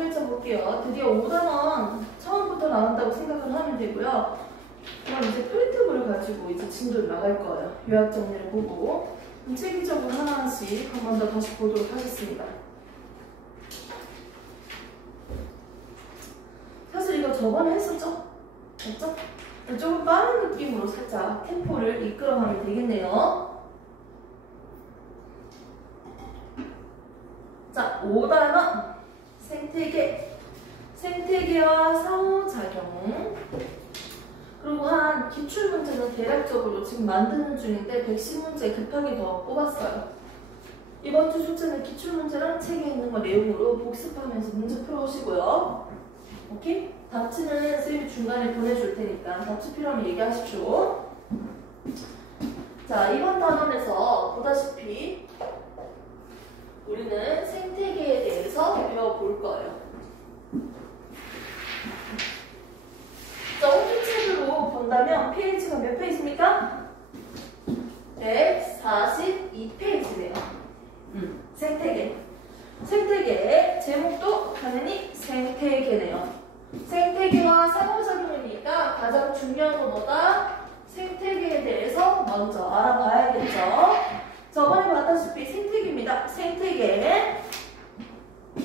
문자 볼게요. 드디어 5단원 처음부터 나온다고 생각을 하면 되고요. 그럼 이제 프린트물을 가지고 이제 진도를 나갈 거예요. 요약 정리를 보고 체계적으로 하나씩 한 번 더 다시 보도록 하겠습니다. 사실 이거 저번에 했었죠? 맞죠? 조금 빠른 느낌으로 살짝 템포를 이끌어가면 되겠네요. 자, 5단원 생태계, 생태계와 상호작용. 그리고 한 기출문제는 대략적으로 지금 만드는 중인데 110문제 급하게 더 뽑았어요. 이번 주 숙제는 기출문제랑 책에 있는 거 내용으로 복습하면서 문제 풀어오시고요. 오케이? 답지는 선생님이 중간에 보내줄 테니까 답지 필요하면 얘기하십시오. 자, 이번 단원에서 보다시피 우리는 생태계에 대해서 배워볼 거예요. 자, 홈트책으로 본다면 페이지가 몇 페이지입니까? 142페이지네요. 생태계. 생태계 제목도 당연히 생태계네요. 생태계와 상호작용이니까 가장 중요한 건 뭐다? 생태계에 대해서 먼저 알아봐야겠죠. 저번에 봤다시피 생태계입니다. 생태계.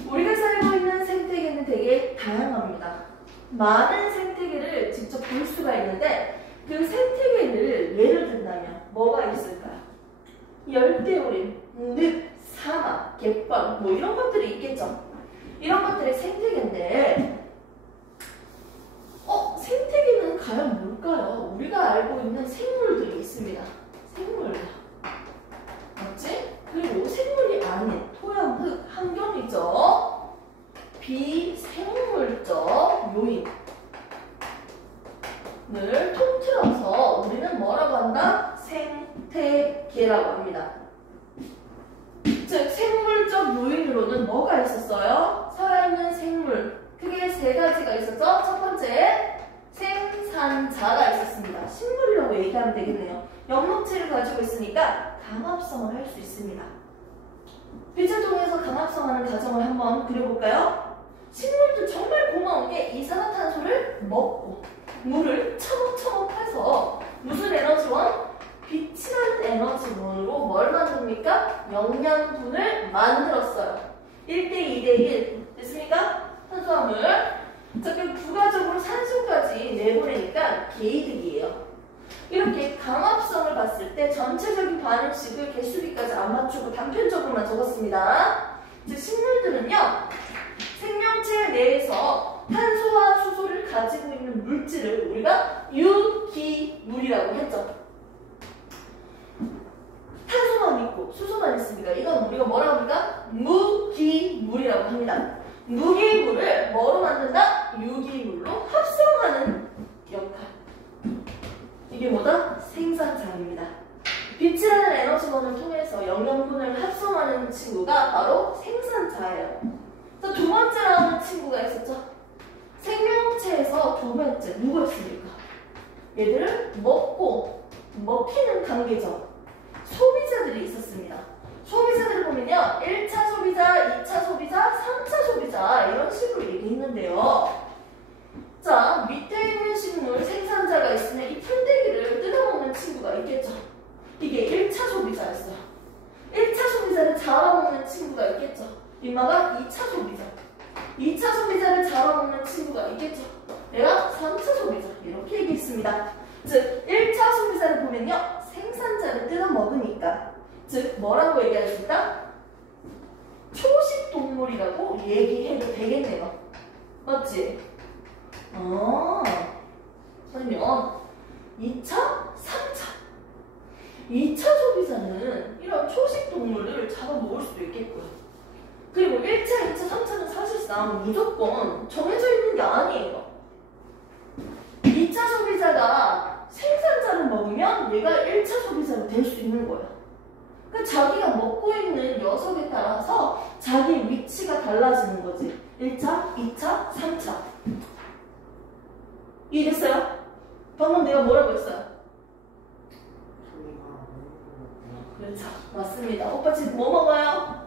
우리가 살고 있는 생태계는 되게 다양합니다. 많은 생태계를 직접 볼 수가 있는데 그 생태계를 예를 든다면 뭐가 있을까요? 열대우림, 늪, 사막, 갯벌 뭐 이런 것들이 있겠죠. 이런 것들이 생태계인데 생태계는 과연 뭘까요? 우리가 알고 있는 생물들이 있습니다. 생물들. 맞지? 그리고 생물이 아닌 토양, 흙, 환경이죠. 비생물적 요인을 통틀어서 우리는 뭐라고 한다? 생태계라고 합니다. 즉 생물적 요인으로는 뭐가 있었어요? 살아있는 생물 크게 세 가지가 있었죠. 첫 번째 생산자가 있었습니다. 식물이라고 얘기하면 되겠네요. 엽록체를 가지고 있으니까 강합성을 할 수 있습니다. 빛을 통해서 강합성하는 과정을 한번 그려볼까요? 식물도 정말 고마운 게 이산화탄소를 먹고 물을 처먹처먹해서 무슨 에너지원? 빛이라는 에너지원으로 뭘 만듭니까? 영양분을 만들었어요. 1대 2대1 됐습니까? 탄수화물. 자, 그럼 부가적으로 산소까지 내보내니까 개이득이에요. 이렇게 강합성을 봤을 때 전체적인 반응식을 개수비까지 안 맞추고 단편적으로만 적었습니다. 즉 식물들은요. 생명체 내에서 탄소와 수소를 가지고 있는 물질을 우리가 유기물이라고 했죠. 탄소만 있고 수소만 있습니다. 이건 우리가 뭐라고 합니까? 무기물이라고 합니다. 무기물을 뭐로 만든다? 유기물로 합성하는 역할. 이게 뭐다? 생산자입니다. 빛이라는 에너지원을 통해서 영양분을 합성하는 친구가 바로 생산자예요. 자, 두 번째 나오는 친구가 있었죠. 생명체에서 두 번째 누구였습니까? 얘들을 먹고 먹히는 관계죠. 소비자들이 있었습니다. 소비자들을 보면요. 1차 소비자, 2차 소비자, 3차 소비자 이런 식으로 얘기했는데요. 자, 밑에 있는 식물 생산자가 있으면 이 풀떼기를 뜯어먹는 친구가 있겠죠. 이게 1차 소비자였어요. 1차 소비자를 잡아먹는 친구가 있겠죠. 이마가 2차 소비자. 2차 소비자를 잡아먹는 친구가 있겠죠. 내가 3차 소비자. 이렇게 얘기했습니다. 즉 1차 소비자를 보면요. 생산자를 뜯어먹으니까 즉 뭐라고 얘기할 수 있다? 초식동물이라고 얘기해도 되겠네요. 맞지? 그러면 2차, 3차 2차 소비자는 이런 초식동물을 잡아먹을 수도 있겠고요. 그리고 1차, 2차, 3차는 사실상 무조건 정해져 있는 게 아니에요. 2차 소비자가 생산자를 먹으면 얘가 1차 소비자로 될 수 있는 거예요. 그러니까 자기가 먹고 있는 녀석에 따라서 자기 위치가 달라지는 거지. 1차, 2차, 3차. 이해됐어요? 방금 내가 뭐라고 했어요? 그렇죠. 맞습니다. 오빠 지금 뭐 먹어요?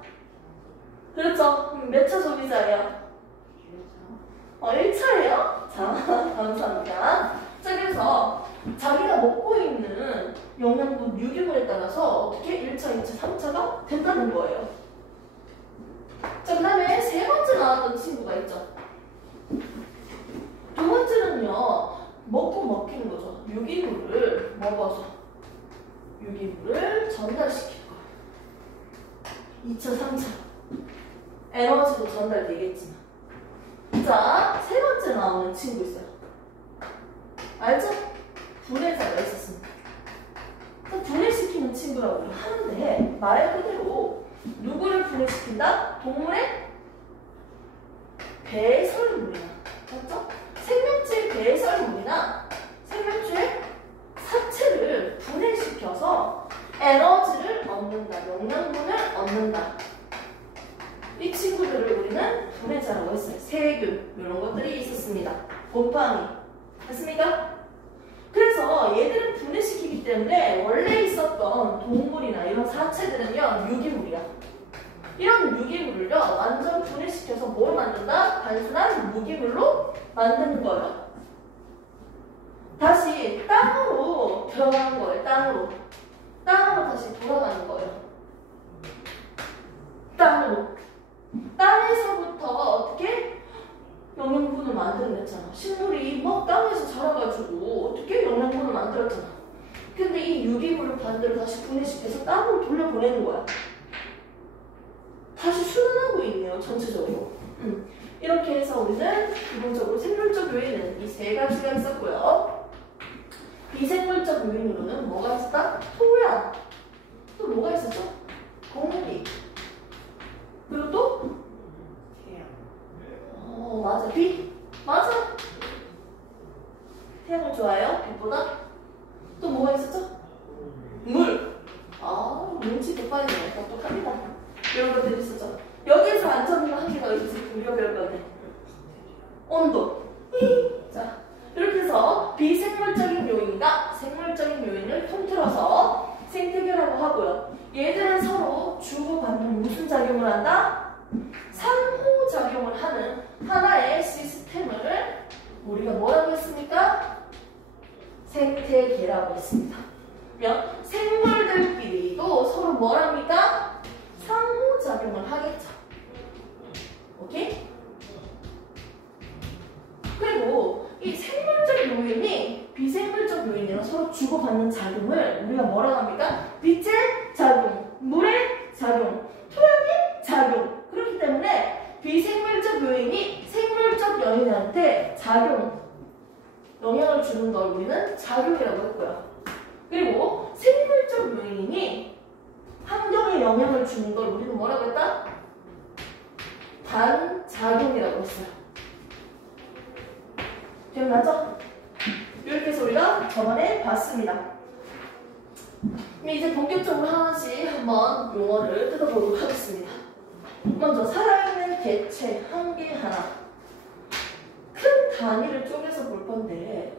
그렇죠. 몇 차 소비자예요? 1차예요? 자, 감사합니다. 자, 그래서 자기가 먹고 있는 영양분 유기물에 따라서 어떻게 1차, 2차, 3차가 된다는 거예요. 자, 그 다음에 세 번째 나왔던 친구가 있죠. 두 번째는요, 먹고 먹히는 거죠. 유기물을 먹어서 유기물을 전달시킬 거예요. 2차, 3차. 에너지도 전달되겠지만. 자, 세 번째 나오는 친구 있어요. 알죠? 분해자가 있었습니다. 분해시키는 친구라고 하는데 말 그대로 누구를 분해시킨다? 동물의 배설물이나, 맞죠? 생명체의 배설물이나 생명체의 사체를 분해시켜서 에너지를 얻는다, 영양분을 얻는다. 이 친구들을 우리는 분해자라고 했어요. 세균, 이런 것들이 있었습니다. 곰팡이, 맞습니까? 그래서 얘들은 분해시키기 때문에 원래 있었던 동물이나 이런 사체들은요, 유기물이야. 이런 유기물을요, 완전 분해시켜서 뭘 만든다? 단순한 무기물로 만드는 거예요. 다시 땅으로 들어가는 거예요. 땅으로 다시 돌아가는 거예요. 땅으로. 땅에서부터 어떻게 영양분을 만들어냈잖아. 식물이 막 땅에서 자라가지고 어떻게 영양분을 만들었잖아. 근데 이 유기물을 반대로 다시 분해시켜서 땅으로 돌려보내는 거야. 다시 순환하고 있네요, 전체적으로. 이렇게 해서 우리는 기본적으로 생물적 요인은 이 세 가지가 있었고요. 비생물적 요인으로는 뭐가 있었다? 토양. 또 뭐가 있었죠? 공기. 그리고 또? 태양. 맞아. 빛. 맞아. 태양을 좋아해요? 빛보다? 또 뭐가 있었죠? 물. 눈치 덕분이네. 똑똑합니다. 이런 것들이 있었죠. 여기에서 안 잡는 거 한 개가 있어서 우리가 배울 건데. 온도. 자, 이렇게 해서 비생물적인 요인과 생물적인 요인을 통틀어서 생태계라고 하고요. 얘들은 서로 주고받는 무슨 작용을 한다? 상호작용을 하는 하나의 시스템을 우리가 뭐라고 했습니까? 생태계라고 했습니다. 그러면 생물들끼리도 서로 뭐랍니까? 상호작용을 하겠죠. 오케이? 그리고 이 생물적 요인이 비생물적 요인이랑 서로 주고받는 작용을 우리가 뭐라고 합니까? 빛의 작용, 물의 작용, 토양의 작용. 그렇기 때문에 비생물적 요인이 생물적 요인한테 작용, 영향을 주는 걸 우리는 작용이라고 했고요. 그리고 생물적 요인이 환경에 영향을 주는 걸 우리는 뭐라고 했다? 반작용이라고 했어요. 기억나죠? 이렇게 해서 우리가 저번에 봤습니다. 이제 본격적으로 하나씩 한번 용어를 뜯어보도록 하겠습니다. 먼저 살아있는 개체 한 개 하나. 큰 단위를 쪼개서 볼 건데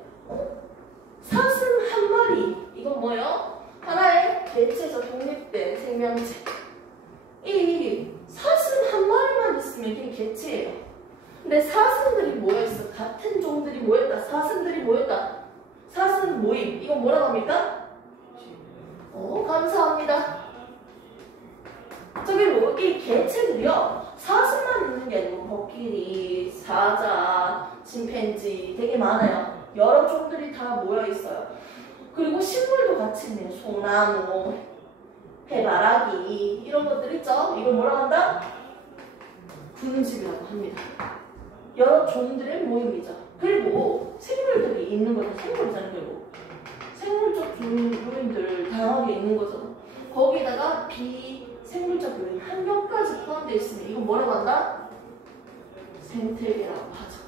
사슴 한 마리. 이건 뭐예요? 하나의 개체에서 독립된 생명체. 이 사슴 한 마리만 있으면 이게 개체예요. 근데 사슴들이 모여있어. 같은 종들이 모였다. 사슴들이 모였다. 사슴 모임. 이건 뭐라고 합니까? 감사합니다. 저기로 이 개체들이요. 사슴만 있는 게 아니고 코끼리, 사자, 침팬지 되게 많아요. 여러 종들이 다 모여있어요. 그리고 식물도 같이 있네요. 소나무, 해바라기 이런 것들 있죠? 이걸 뭐라고 한다? 군집이라고 합니다. 여러 종들의 모임이죠. 그리고 생물들이 있는 거죠. 생물이잖아요. 그리고 생물적 요인들 다양하게 있는 거죠. 거기다가 비생물적 요인 한 명까지 포함되어 있으면 이건 뭐라고 한다? 생태계라고 하죠.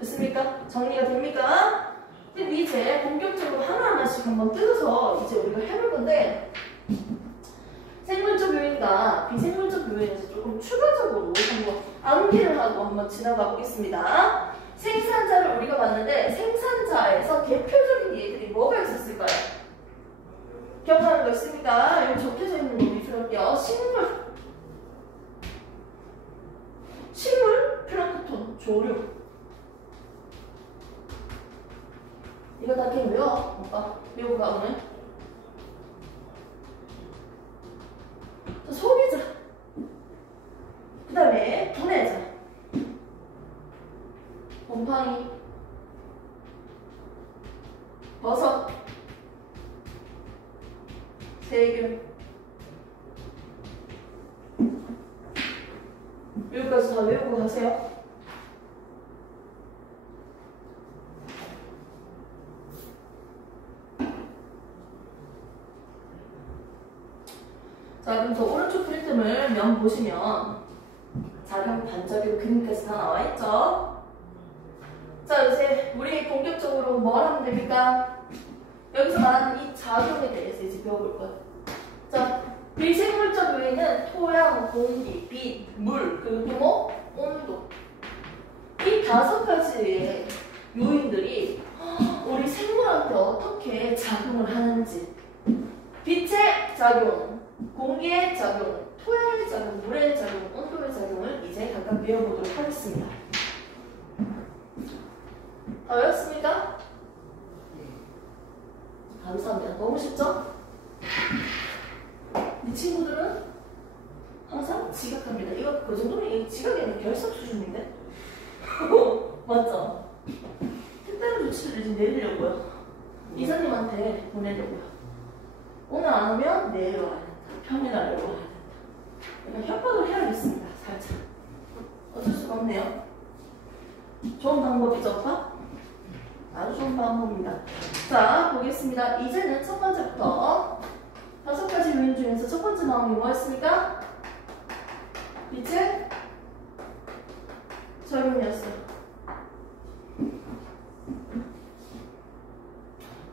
됐습니까? 정리가 됩니까? 근데 이제 본격적으로 하나하나씩 한번 뜯어서 이제 우리가 해볼 건데 생물적 요인과 비생물적 요인에서 조금 추가적으로 한번 암기를 하고 한번 지나가 보겠습니다. 생산자를 우리가 봤는데 생산자에서 대표적인 예들이 뭐가 있었을까요? 기억나는 거 있습니까? 여기 적혀져 있는 거 위주로 할게요. 식물, 플랑크톤. 조류. 이거 다 그냥 외워. 오빠 외우고 가 오늘. 자, 소비자. 그 다음에 보내자. 곰팡이. 버섯. 세균. 여기까지 다 외우고 가세요. 자, 그럼 저 오른쪽 프린트물 면 보시면 작용, 반작용, 그림까지 다 나와 있죠? 자, 이제 우리 본격적으로 뭘 하면 됩니까? 여기서 말하는 이 작용에 대해서 이제 배워볼 거예요. 자, 비생물적 요인은 토양, 공기, 빛, 물, 그리고 뭐? 온도. 이 5가지의 요인들이 우리 생물한테 어떻게 작용을 하는지. 빛의 작용, 공기의 작용, 토양의 작용, 물의 작용, 온도의 작용을 이제 각각 배워보도록 하겠습니다. 다 외웠습니까? 감사합니다. 너무 쉽죠? 이 친구들은 항상 지각합니다. 이거 그 정도면 이 지각이 아니라 결석 수준인데? 맞죠? 특별한 조치를 지금 내리려고요. 이사님한테 보내려고요. 오늘 안 오면 내일 와야 된다. 평일 안에 와야 된다. 그러니까 협박을 해야겠습니다. 살짝. 어쩔 수가 없네요. 좋은 방법이죠, 오빠? 아주 좋은 방법입니다. 자, 보겠습니다. 이제는 첫 번째부터 5가지 요인 중에서 첫 번째 나온 게 뭐였습니까? 빛의 작용이었어요.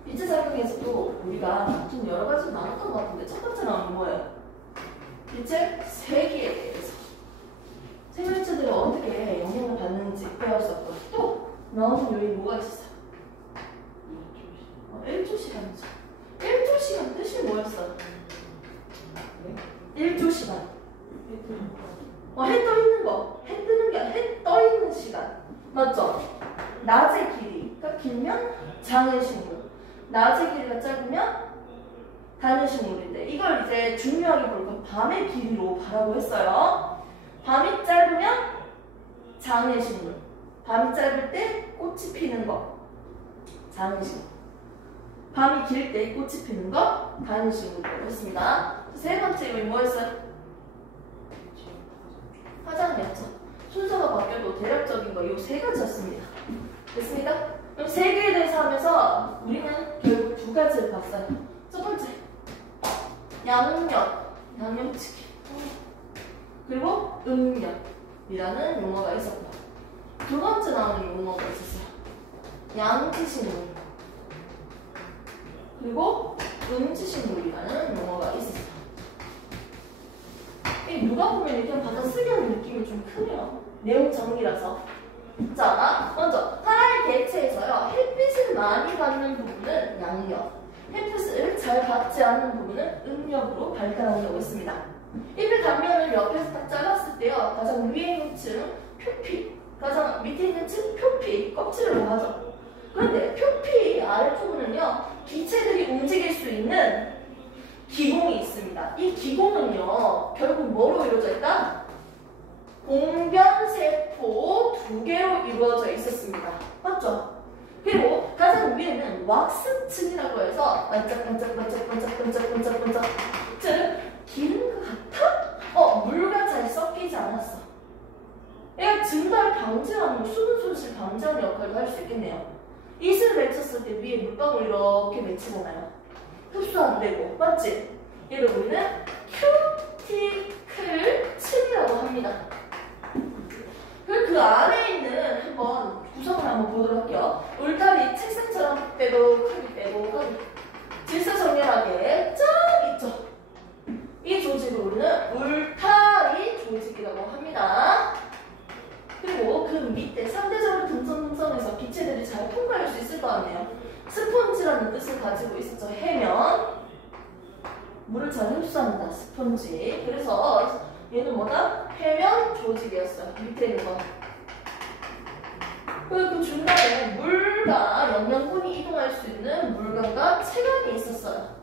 빛의 작용에서도 우리가 좀 여러 가지 나눴던 것 같은데 첫 번째 나온 게 뭐예요? 빛의 세기에 대해서 생물체들이 어떻게 영향을 받는지 배웠었고 또 나오는 요인이 뭐가 있었어요? 1조시간이죠. 1조시간 뜻이 뭐였어? 1조시간. 해 떠 있는 거. 해 뜨는 게 아니라 해 떠 있는 시간. 맞죠? 낮의 길이가 길면 장의 식물. 낮의 길이가 짧으면 단의 식물인데 이걸 이제 중요하게 볼 건 밤의 길이로 바라고 했어요. 밤이 짧으면 장의 식물. 밤이 짧을 때 꽃이 피는 거. 장의 식물. 밤이 길 때 꽃이 피는 거, 단의 식물이라고 했습니다. 세 번째 요인 뭐였어요? 화장이었죠. 순서가 바뀌어도 대략적인 거 이 3가지였습니다. 됐습니까? 그럼 3개에 대해서 하면서 우리는 결국 2가지를 봤어요. 첫 번째, 양념치킨. 그리고 음력이라는 용어가 있었고, 2번째 나오는 용어가 있었어요. 양지식물. 그리고 음지식물이라는 용어가 있었어요. 누가 보면 이렇게 받아쓰기 하는 느낌이 좀 크네요. 내용 정리라서. 자, 먼저 하나의 개체에서요. 햇빛을 많이 받는 부분은 양력, 햇빛을 잘 받지 않는 부분은 음력으로 발달한다고 했습니다. 잎의 단면을 옆에서 딱 잘랐을 때요. 가장 위에 있는 층 표피, 가장 밑에 있는 층 표피, 껍질이라고 하죠. 그런데 표피 아래쪽으로는요. 기체들이 움직일 수 있는 기공이 있습니다. 이 기공은요. 결국 뭐로 이루어져 있다? 공변세포 2개로 이루어져 있었습니다. 맞죠? 그리고 가장 위에는 왁스층이라고 해서 반짝반짝반짝반짝반짝반짝 즉 기름 같아? 물과 잘 섞이지 않았어. 얘가 증발 방지하는 수분 손실 방지하는 역할도 할 수 있겠네요. 이슬을 맺혔을 때 위에 물방울 이렇게 맺히잖아요. 흡수 안 되고, 맞지? 얘를 우리는 큐티클 층이라고 합니다. 그 안에 있는 한번 구성을 한번 보도록 할게요. 울타리 책상처럼 빼도 크기 질서정연하게 쫙 있죠. 이 조직을 우리는 울타리 조직이라고 합니다. 그리고 그 밑에 상대적으로 듬성듬성해서 기체들이 잘 통과할 수 있을 거 아니에요. 스펀지라는 뜻을 가지고 있었죠. 해면. 물을 잘 흡수한다. 스펀지. 그래서 얘는 뭐다? 해면 조직이었어요. 밑에 있는 거. 그 중간에 물과 영양분이 이동할 수 있는 물관과 체관이 있었어요.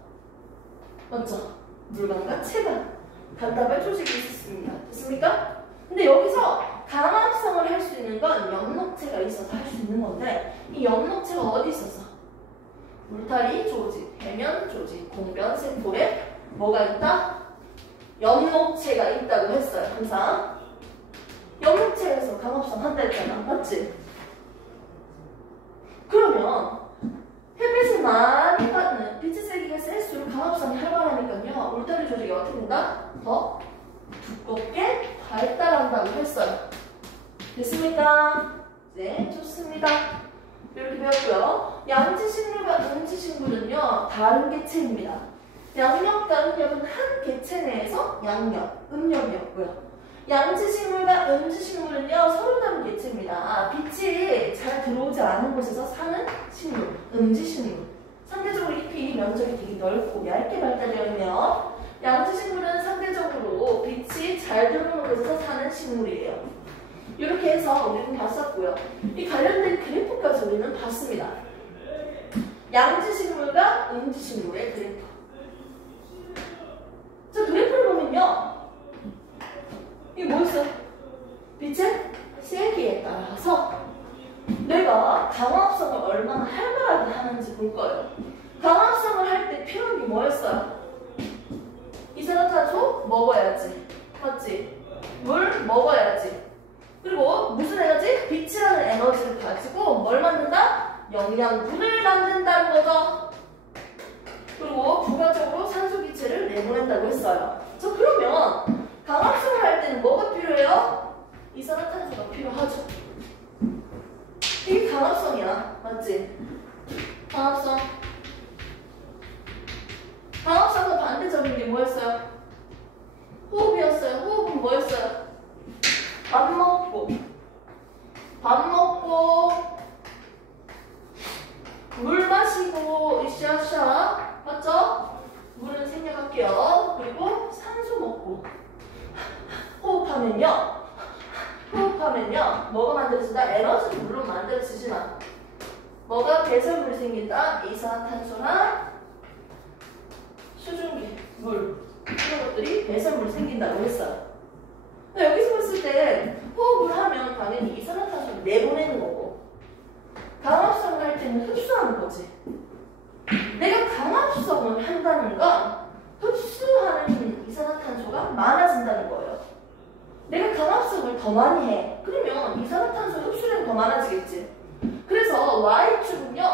맞죠? 물관과 체관. 단답할 조직이 있었습니다. 됐습니까? 근데 여기서 강압성을 할 수 있는 건 엽록체가 있어서 할 수 있는 건데 이 엽록체가 어디 있었어? 울타리 조직, 해면 조직, 공변, 세포에 뭐가 있다? 엽록체가 있다고 했어요. 항상 엽록체에서 강압성 한다 했잖아. 맞지? 그러면 햇빛을 많이 받는 빛의 세기가 셀수록 강압성이 활발하니까요. 울타리 조직이 어떻게 된다? 더 두껍게 발달한다고 했어요. 됐습니까? 네, 좋습니다. 이렇게 배웠고요. 양지식물과 음지식물은요, 다른 개체입니다. 양력과 음력은 한 개체 내에서 양력, 음력이었고요. 양지식물과 음지식물은요, 서로 다른 개체입니다. 빛이 잘 들어오지 않은 곳에서 사는 식물, 음지식물. 상대적으로 잎이 면적이 되게 넓고 얇게 발달되어 있네요. 양지식물은 상대적으로 빛이 잘 들어오는 곳에서 사는 식물이에요. 이렇게 해서 우리는 봤었고요. 이 관련된 그래프까지 우리는 봤습니다. 양지식물과 음지식물의 그래프. 자, 그래프를 보면요. 이게 뭐였어요? 빛의 세기에 따라서 내가 강압성을 얼마나 활발하게 하는지 볼 거예요. 강압성을 할 때 필요한 게 뭐였어요? 이산화탄소 먹어야지. 맞지? 물 먹어야지. 그리고 무슨 에너지? 빛이라는 에너지를 가지고 뭘 만든다? 영양분을 만든다는 거죠. 그리고 부가적으로 산소기체를 내보낸다고 했어요. 자, 그러면 강압성을 할 때는 뭐가 필요해요? 이산화탄소가 필요하죠. 이게 강압성이야. 맞지? 강압성. 강압성과 반대적인 게 뭐였어요? 호흡이었어요. 호흡은 뭐였어요? 밥 먹고 물 마시고 으쌰으쌰. 맞죠? 물은 생략할게요. 그리고 산소 먹고 호흡하면요 뭐가 만들어진다? 에너지는 물론 만들어지지만 뭐가 배설물이 생긴다? 이산화탄소나 수증기, 물 이런 것들이 배설물이 생긴다고 했어요. 여기서 봤을 때 호흡을 하면 당연히 이산화탄소를 내보내는 거고 강압성을 할 때는 흡수하는 거지. 내가 강압성을 한다는 건 흡수하는 이산화탄소가 많아진다는 거예요. 내가 강압성을 더 많이 해. 그러면 이산화탄소 흡수량이 더 많아지겠지. 그래서 Y축은요.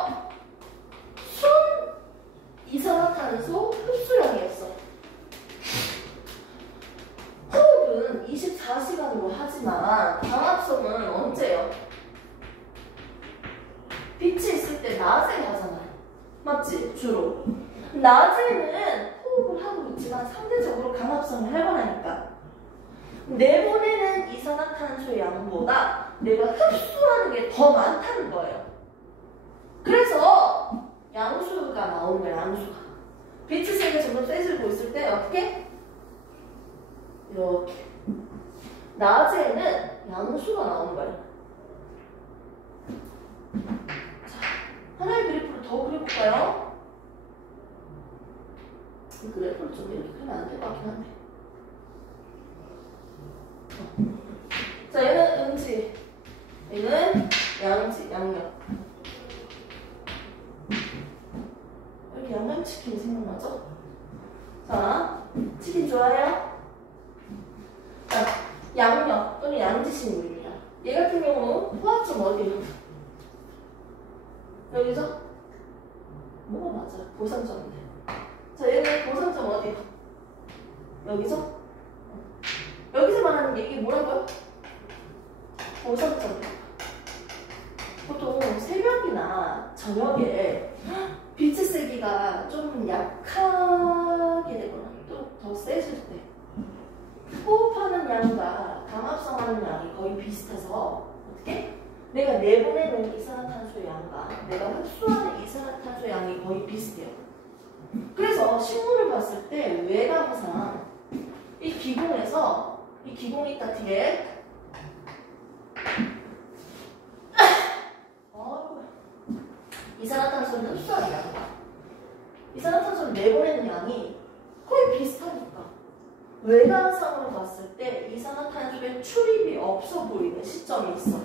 순 이산화탄소 흡수량이었어. 호흡은 24시간으로 하지만 강압성은 언제요? 빛이 있을 때 낮에 하잖아요. 맞지? 주로. 낮에는 호흡을 하고 있지만 상대적으로 강압성이 활발하니까 내보내는 이산화탄소의 양보다 내가 흡수하는 게 더 많다는 거예요. 그래서 양수가 나오는 거예요. 양수가. 빛의 세기가 점점 세지고 있을 때 어떻게? 이렇게. 낮에는 양수가 나오는 거예요. 자, 하나의 그래프를 더 그려볼까요? 이 그래프를 좀 이렇게 그리면 안 될 것 같긴 한데. 자, 얘는 음지, 얘는 양지, 양념. 이렇게 양념치킨 생각나죠? 자, 치킨 좋아해요? 자, 양념 또는 양지식물입니다. 얘 같은 경우 포화점 어디예요? 여기서? 뭐가 맞아요? 보상점인데. 자, 얘는 보상점 어디예요? 여기서? 여기서 말하는 게 이게 뭐라고요? 보상점. 보통 새벽이나 저녁에 빛의 세기가 좀 약하게 되거나 또 더 세질 때 호흡하는 양과 강압성하는 양이 거의 비슷해서 어떻게? 내가 내보내는 이산화탄소의 양과 내가 흡수하는 이산화탄소의 양이 거의 비슷해요. 그래서 식물을 봤을 때 뇌가 항상 이 기공에서 이 기공이 딱 뒤에 흡수하는 양과 이산화탄소를 내보내는 양이 거의 비슷하니까 외관상으로 봤을 때 이산화탄소의 출입이 없어 보이는 시점이 있어.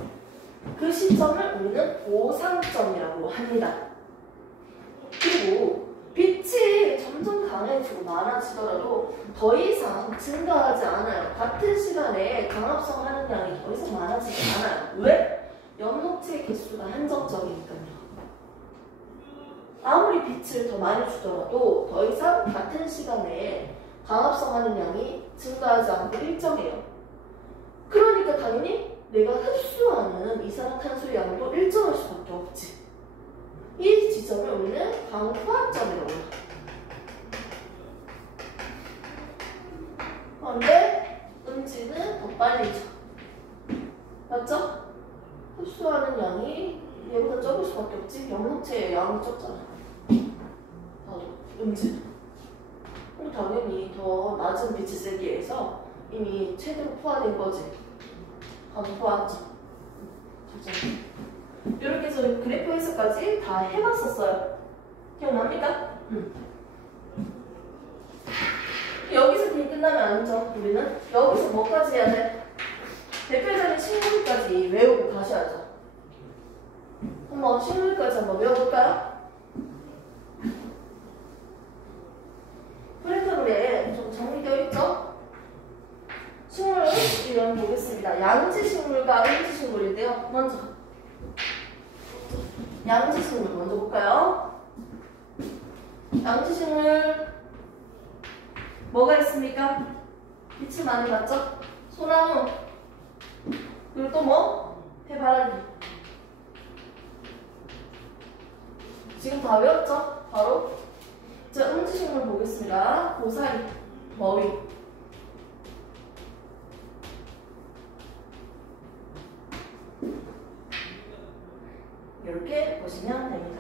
그 시점을 우리는 오상점이라고 합니다. 그리고 빛이 점점 강해지고 많아지더라도 더 이상 증가하지 않아요. 같은 시간에 강합성 하는 양이 더 이상 많아지지 않아요. 왜? 연목체의 개수가 한정적이니까요. 아무리 빛을 더 많이 주더라도 더 이상 같은 시간에 강합성하는 양이 증가하지 않고 일정해요. 그러니까 당연히 내가 흡수하는 이산화탄소의 양도 일정할 수밖에 없지. 이 지점을 우리는 강화점이라고 해요. 그런데 음지는 더 빨리 져. 맞죠? 흡수하는 양이 얘보다 적을 수밖에 없지. 연목체의 양이 적잖아. 음지는. 그럼 당연히 더 낮은 빛의 세기에서 이미 최대로 포화된 거지. 포화점. 이렇게 해서 그래프 해석까지 다 해봤었어요. 기억납니까? 여기서 그냥 끝나면 아니죠. 우리는 여기서 뭐까지 해야 돼? 대표적인 식물까지 외우고 가셔야죠. 한번 식물까지 한번 외워볼까요? 프레터블에 좀 정리되어 있죠? 식물을 이런 보겠습니다. 양지식물과 음지식물인데요. 먼저 양지식물 먼저 볼까요? 양지식물 뭐가 있습니까? 빛을 많이 받죠? 소나무 그리고 또 뭐? 해바라기 지금 다 외웠죠? 바로 자, 음지식물 보겠습니다. 고사리, 머위 이렇게 보시면 됩니다.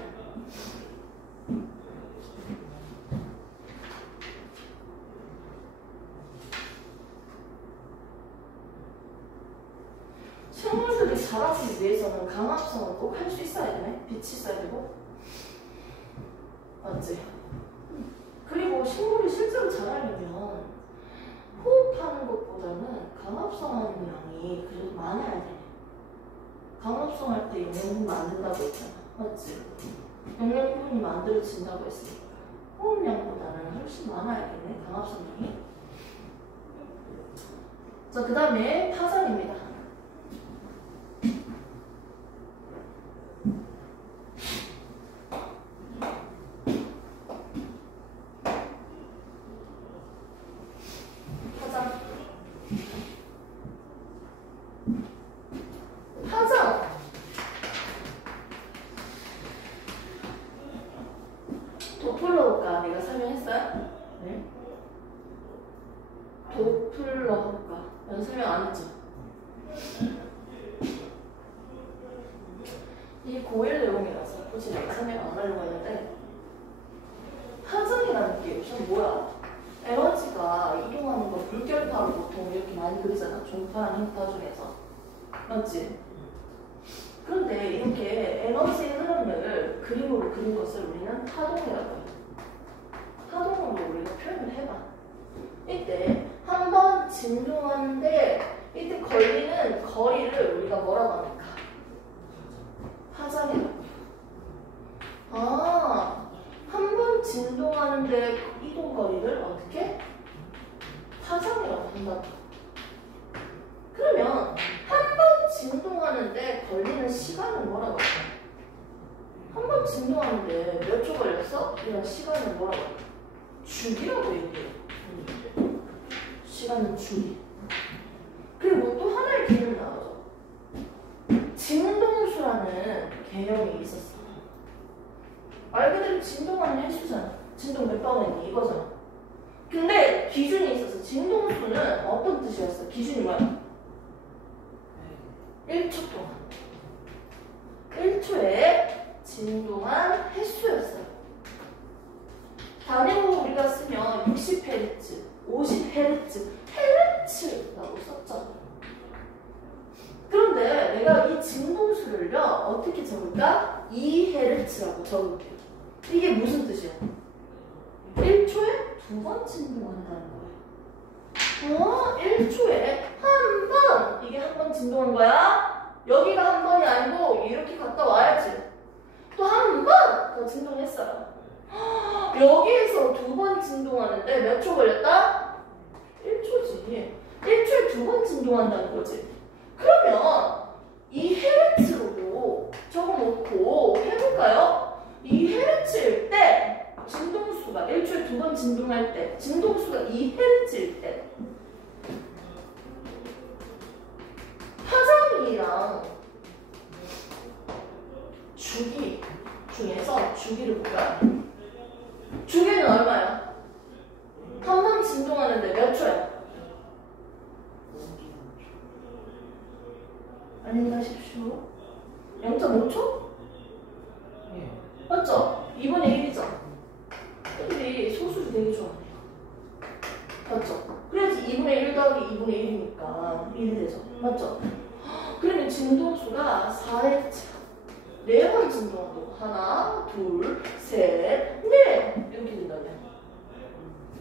식물들이 자라기 위해서는 강합성을 꼭 할 수 있어야 되네. 빛이 있어야 되고 맞지? 그리고 식물이 실제로 자라려면 호흡하는 것보다는 강합성하는 양이 그래도 많아야 돼. 강합성할 때 영양분 만든다고 했잖아. 맞지? 영양분이 만들어진다고 했으니까 호흡량보다는 훨씬 많아야겠네. 강합성량이. 자, 그 다음에 파장입니다. 도플러 내가 설명했어요? 네. 도플러 효과. 난 설명 안 했죠? 이 고일 내용이라서 굳이 내가 설명 안 하려고 했는데 파장이라는 게 우선 뭐야? 에너지가 이동하는 거 물결파로 보통 이렇게 많이 그리잖아. 종파랑 힘파 중에서. 맞지? 그런데 이렇게 에너지의 흐름을 그림으로 그린 것을 우리는 파동이라고 해요. 파동으로 우리가 표현을 해봐. 이때 한 번 진동하는데 이때 걸리는 거리를 우리가 뭐라고 합니까? 파장이라고 해요. 아, 한 번 진동하는데 이동 거리를 어떻게? 파장이라고 한다. 그러면 한 번 진동하는데 걸리는 시간은 뭐라고 할까? 한 번 진동하는데 몇 초 걸렸어? 이런 시간은 뭐라고 할까? 주기라고 얘기해요. 시간은 주기. 그리고 또 하나의 개념이 나오죠. 진동수라는 개념이 있었어. 말 그대로 진동하는 횟수잖아. 진동 몇 번 했니? 이거잖아. 근데 기준이 있었어. 진동수는 어떤 뜻이었어? 기준이 뭐야? 1초 동안. 1초에 진동한 횟수였어요. 단위로 우리가 쓰면 60Hz, 50Hz, 헤르츠라고 썼잖아. 그런데 내가 이 진동수를요, 어떻게 적을까? 2Hz라고 적을게요. 두 번 진동한다는 거예요. 1초에 한 번! 이게 한 번 진동한 거야? 여기가 한 번이 아니고 이렇게 갔다 와야지. 또 한 번 더 진동했어요. 여기에서 두 번 진동하는데 몇 초 걸렸다? 1초지. 1초에 두 번 진동한다는 거지. 그러면 이 헤르츠로 적어놓고 해볼까요? 이 헤르츠일 때 진동수가 1초에 두 번 진동할 때 진동수가 2헤르츠일 때 파장이랑 주기 중에서 주기를 볼까요? 주기는 얼마야? 한 번 진동하는데 몇 초야? 안녕히 가십시오. 0.5초? 맞죠? 2분의 1이죠? 애들이 소수를 되게 좋아해요. 맞죠? 그래야지 2분의 1 더하기 2분의 1이니까 1이 되죠. 맞죠? 그러면 진동수가 4회차. 4번 진동하고 하나, 둘, 셋, 넷 이렇게 된다냐?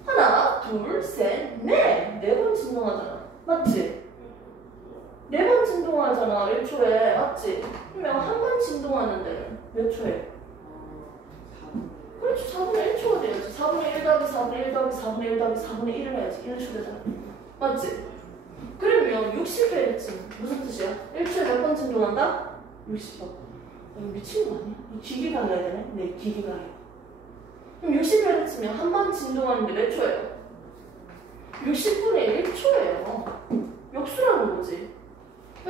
하나, 둘, 셋, 넷 4번 진동하잖아. 맞지? 4번 진동하잖아. 1초에. 맞지? 그러면 한 번 진동하는데 몇 초에? 그렇지. 4분의 1초가 돼야지. 4분의 1 더하기 4분의 1 더하기 4분의 1 더하기 4분의 1을 해야지. 1초 되잖아. 맞지? 그러면 60Hz 무슨 뜻이야? 1초에 몇 번 진동한다? 60번. 미친 거 아니야? 기기가 해야 되네? 네, 기기가 해요. 그럼 60Hz면 한 번 진동하는데 몇 초예요? 60분의 1초예요. 역수라는 거지.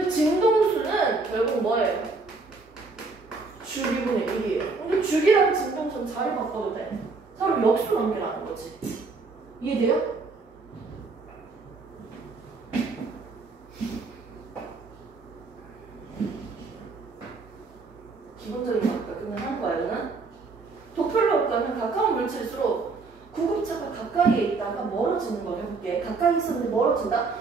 진동수는 결국 뭐예요? 주기분의 1이에요. 근데 주기랑 진동수는 자리 바꿔도 돼. 서로 역수 관계라는 거지. 이해돼요? 기본적인 거 아까 그냥 한 거야, 이거는. 도플러 효과는 가까운 물질일수록 구급차가 가까이에 있다가 멀어지는 걸 해볼게. 가까이 있었는데 멀어진다?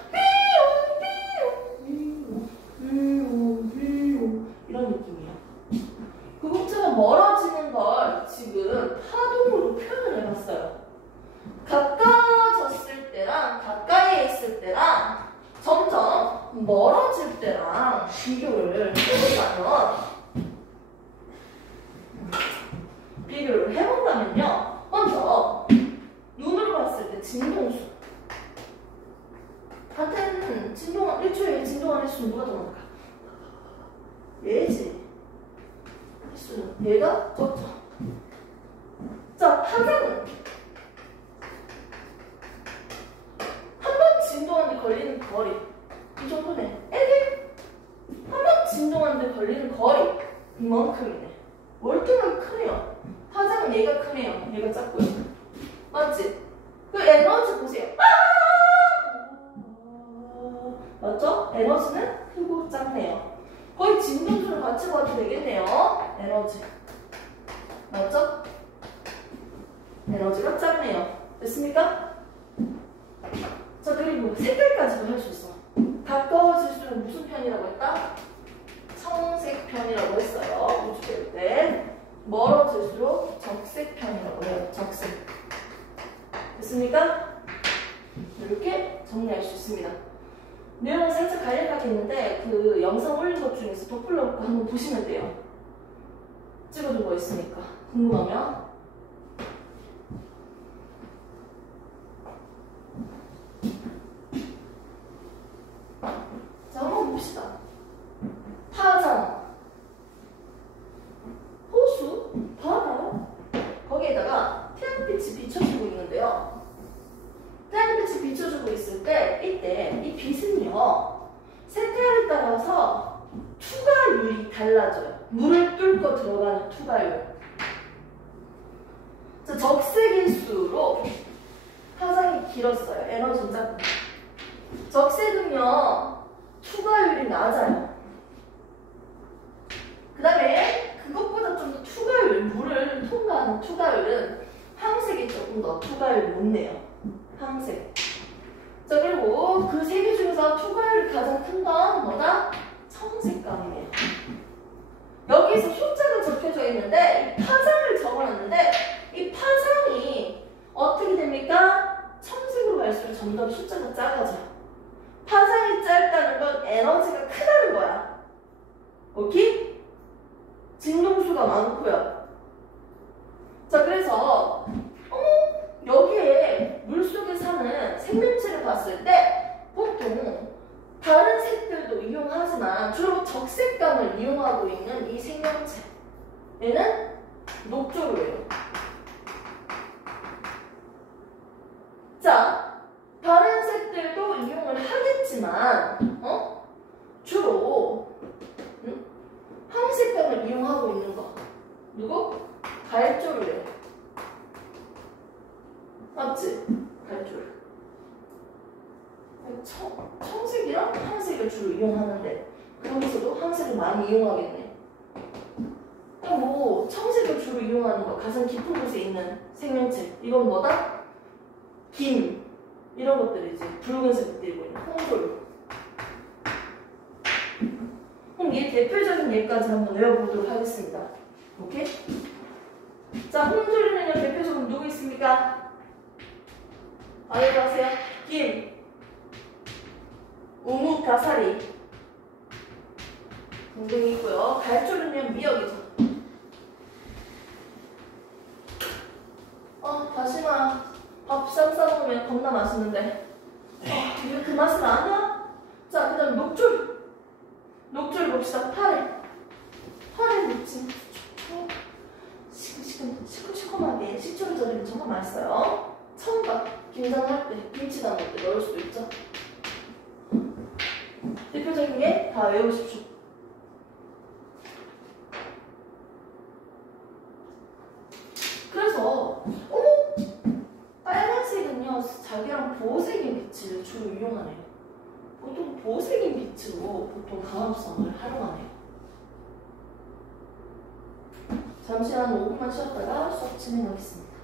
이런 느낌이야. 구급차가 멀어지는 걸 지금 파동으로 표현을 해봤어요. 가까워졌을 때랑 가까이에 있을 때랑 점점 멀어질 때랑 비교를 해본다면요. 먼저 눈으로 봤을 때 진동수. 같은 진동, 1초에 진동하는 횟수는 누가 더 많을까? 얘지. 횟수는 얘가 적죠. 자, 파장은 한 번 진동하는데 걸리는 거리. 이 정도네. 애들 한 번 진동하는데 걸리는 거리. 이만큼이네. 월등하게 크네요. 파장은 얘가 크네요. 얘가 작고요. 맞지? 그 에너지 보세요. 맞죠? 에너지는 크고 작네요. 거의 진동수를 같이 봐도 되겠네요. 에너지. 맞죠? 에너지가 작네요. 됐습니까? 자, 그리고 색깔까지도 할 수 있어. 가까워질수록 무슨 편이라고 했다? 청색 편이라고 했어요. 우주될 때. 멀어질수록 적색 편이라고 해요. 적색. 됐습니까? 이렇게 정리할 수 있습니다. 내용은 살짝 갈릴각있는데 그 영상 올린 것 중에서 도플러 효과 한번 보시면 돼요. 찍어둔 거 있으니까 궁금하면. 자, 한번 봅시다. 파장, 호수, 바다, 거기에다가 태양빛이 비춰주고 있는데요. 태양빛이 비춰주고 있을 때 이때 이 빛은요 색깔에 따라서 투과율이 달라져요. 물을 뚫고 들어가는 투과율. 자, 적색일수록 파장이 길었어요. 에너지는 작고. 적색은요 투과율이 낮아요. 그 다음에 그것보다 좀 더 투과율, 물을 통과하는 투과율은 황색이 조금 더 투과율이 높네요. 황색. 자, 그리고 그 세 개 중에서 투과율이 가장 큰 건 뭐다? 청색감이네요. 여기서 숫자가 적혀져 있는데 이 파장을 적어놨는데 이 파장이 어떻게 됩니까? 갈수록 점점 숫자가 작아져. 파장이 짧다는 건 에너지가 크다는 거야. 오케이? 진동수가 많고요. 자, 그래서 여기에 물속에 사는 생명체를 봤을 때 보통 다른 색들도 이용하지만 주로 적색감을 이용하고 있는 이 생명체, 얘는 녹조류예요. 자, 다른 색들도 이용을 하겠지만 주로 황색감을 이용하고 있는 거 누구? 갈조류예요. 맞지? 갈조류. 청색이랑 황색을 주로 이용하는데 그러면서도 황색을 많이 이용하겠네. 뭐 청색을 주로 이용하는 거, 가장 깊은 곳에 있는 생명체, 이건 뭐다? 김, 이런 것들이지. 붉은색 띠고 있는 홍조류. 그럼 얘 대표적인 예까지 한번 외워보도록 하겠습니다. 오케이? 자, 홍조류는요, 대표적으로 누구 있습니까? 알려주세요. 김, 우묵, 가사리 등등이 있고요. 갈조류는 미역이죠. 다시마 밥 쌈 싸먹으면 겁나 맛있는데 이게 그 맛은 아니야? 자, 그 다음 녹조류. 녹조류 봅시다. 파래 무침. 시큼시큼하게 식초를 절이면 정말 맛있어요. 청각, 김장할 때, 김치 담글 때 넣을 수도 있죠. 대표적인 게 다 외우십시오. 그래서 빨간색은요, 자기랑 보호색인 빛을 주로 이용하네요. 보통 보호색인 빛으로 보통 광합성을 활용하네요. 잠시 한 5분만 쉬었다가 수업 진행하겠습니다.